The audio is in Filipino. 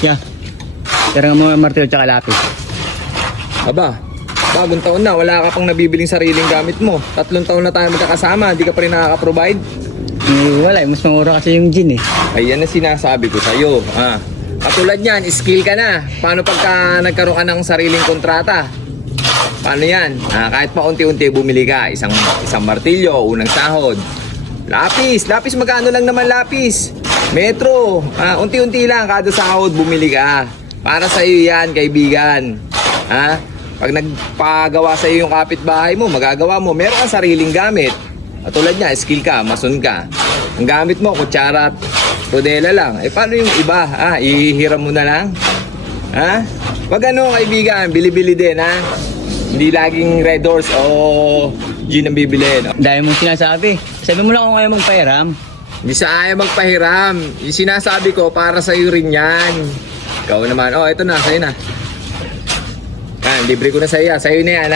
Yeah. Tara nga mga martilyo tsaka lapis. Aba, bagong taon na, wala ka pang nabibiling sariling gamit mo. 3 taon na tayo magkakasama, di ka pa rin nakaka-provide. Wala, mas mangura kasi yung gin eh. Ayan ang sinasabi ko sa'yo. Katulad yan, skill ka na. Paano pagka nagkaroon ka ng sariling kontrata? Paano yan? Kahit pa unti-unti bumili ka, isang martilyo, unang sahod. Lapis magkano lang naman lapis? Metro, unti-unti lang kada sahod bumili ka. Para sa'yo yan, kaibigan. Pag nagpagawa sa'yo yung kapitbahay mo, magagawa mo, meron kang sariling gamit. Katulad niya, skill ka, mason ka. Ang gamit mo, kutsara at rodela lang. Paano yung iba? Ihihiram mo na lang? Wag kaibigan, bili-bili din, Hindi laging Red Horse o gin ang bibilin. Dahil mong sinasabi. Sabi mo lang kung ayaw magpahiram. Hindi sa ayaw magpahiram. Yung sinasabi ko, para sa'yo rin yan. Ikaw naman, ito na, sa'yo na. Libre ko na sa'yo. Sa'yo na yan,